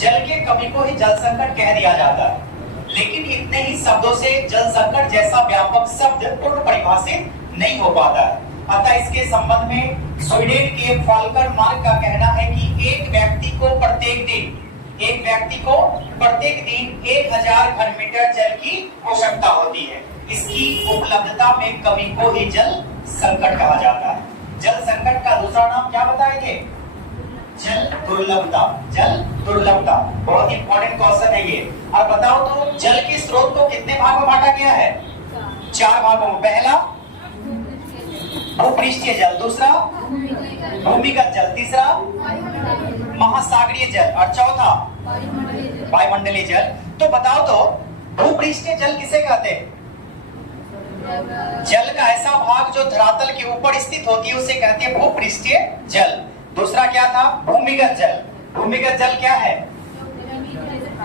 जल के कमी को ही जल संकट कह दिया जाता है, लेकिन इतने ही शब्दों से जल संकट जैसा व्यापक शब्द पूर्ण परिभाषित नहीं हो पाता है। अतः इसके संबंध में स्वीडन के फॉल्कर मार्क का कहना है कि एक व्यक्ति को प्रत्येक दिन 1000 घन मीटर जल की आवश्यकता होती है। इसकी उपलब्धता में कमी को ही जल संकट कहा जाता है। जल संकट का दूसरा नाम क्या बताए थे? जल दुर्लभता। जल दुर्लभता बहुत इंपॉर्टेंट क्वेश्चन है ये। और बताओ तो जल के स्रोत को कितने भागों में बांटा गया है? 4 भागों में। पहला भूपृष्ठीय जल, दूसरा भूमिगत जल, तीसरा महासागरीय जल और चौथा वायुमंडलीय जल। तो बताओ तो भूपृष्ठीय जल किसे कहते हैं? जल का ऐसा भाग जो धरातल के ऊपर स्थित होती है उसे कहते हैं भूपृष्ठीय जल। दूसरा क्या था? भूमिगत जल। भूमिगत जल क्या है?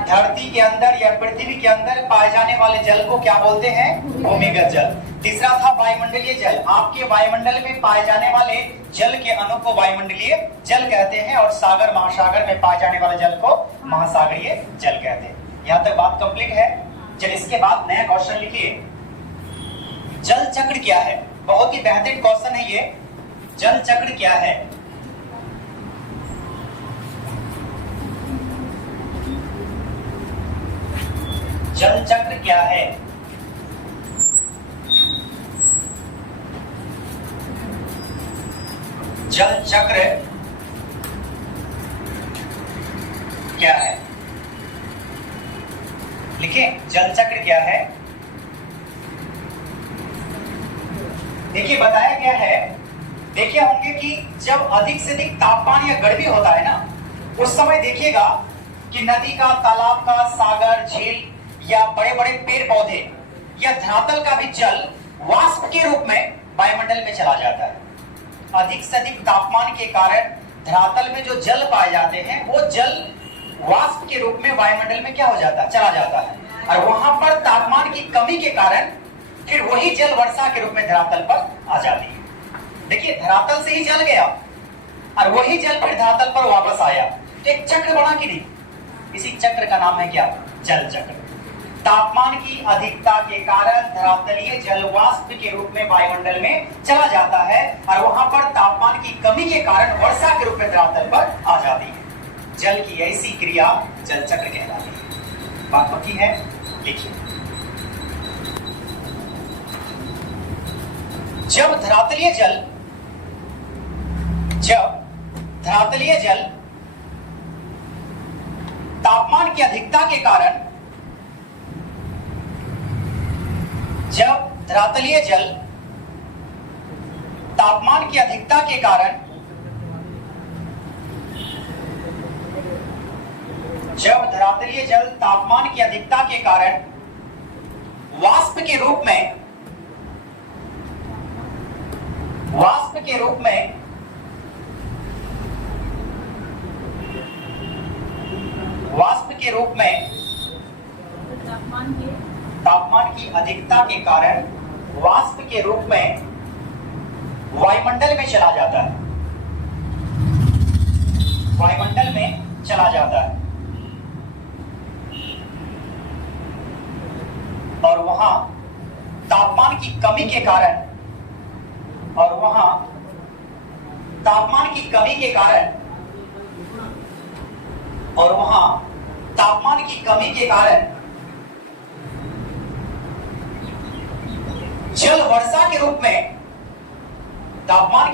धरती के अंदर या पृथ्वी के अंदर पाए जाने वाले जल को क्या बोलते हैं? भूमिगत जल। तीसरा था वायुमंडलीय जल। आपके वायुमंडल में पाए जाने वाले जल के अणु को वायुमंडलीय जल कहते हैं और सागर महासागर में पाए जाने वाले जल को महासागरीय जल कहते हैं। यहाँ तक बात कंप्लीट है। चल इसके बाद नया क्वेश्चन लिखिए, जल चक्र क्या है? बहुत ही बेहतरीन क्वेश्चन है ये। जल चक्र क्या है? जल चक्र क्या है? जल चक्र क्या है? लिखें, जल चक्र क्या है? देखिए बताया गया है, देखिए होंगे कि जब अधिक से अधिक तापमान या गर्मी होता है ना, उस समय देखिएगा कि नदी का, तालाब का, सागर, झील या बड़े बड़े पेड़ पौधे या धरातल का भी जल वाष्प के रूप में वायुमंडल में चला जाता है। अधिक से अधिक तापमान के कारण धरातल में जो जल पाए जाते हैं वो जल वाष्प के रूप में वायुमंडल में क्या हो जाता है? चला जाता है। और वहां पर तापमान की कमी के कारण फिर वही जल वर्षा के रूप में धरातल पर आ जाती है। देखिए धरातल से ही जल गया और वही जल फिर धरातल पर वापस आया, तो एक चक्र बना कि नहीं? इसी चक्र का नाम है क्या? जल चक्र। तापमान की अधिकता के कारण धरातलीय जल वाष्प के रूप में वायुमंडल में चला जाता है और वहां पर तापमान की कमी के कारण वर्षा के रूप में धरातल पर आ जाती है। जल की ऐसी क्रिया जल चक्र कहलाती है। बात पक्की है? लिखिए, जब धरातलीय जल तापमान की अधिकता के कारण तापमान की अधिकता के कारण जब धरातलीय जल तापमान की अधिकता के कारण वाष्प के रूप में तापमान की अधिकता के कारण वाष्प के रूप में वायुमंडल में चला जाता है। वायुमंडल में चला जाता है और वहां तापमान की कमी के कारण जल वर्षा के रूप में तापमान की